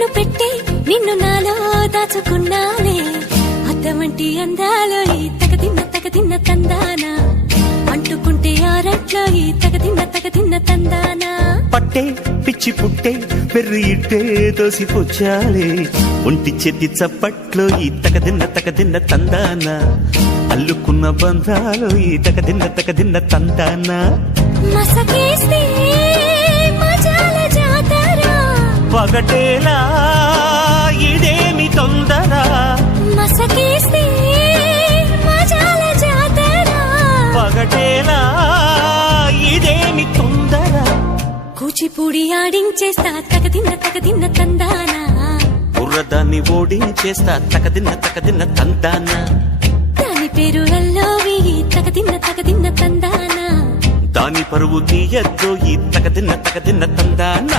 కన్ను పెట్టే నిన్ను నాలో దాచుకున్నానే అద్దమంటి అందాలో ఈ తగదిన్న తందానా అంటుకుంటే ఆరట్లో ఈ తగదిన్న తందానా పట్టే పిచ్చి పుట్టే పెర్రి ఇట్టే దోసిపుచ్చాలే ఒంటి చెట్టి చప్పట్లో ఈ తగదిన్న తందానా అల్లుకున్న బంధాలు ఈ తగదిన్న తందానా మసకేస్తే మజాల జాతర పగటేలా ఇదేమి తొందర మసకేస్తే మజాల జాతర పగటేలా ఇదేమి తొందర కూచిపూడి ఆడించేస్తా తగదిన్న తందానా బుర్రదాన్ని ఓడించేస్తా తగదిన్న తందానా దాని పేరు అల్లోవి తగదిన్న తందానా దాని పరువు తీయద్దు ఈ తగదిన్న తందానా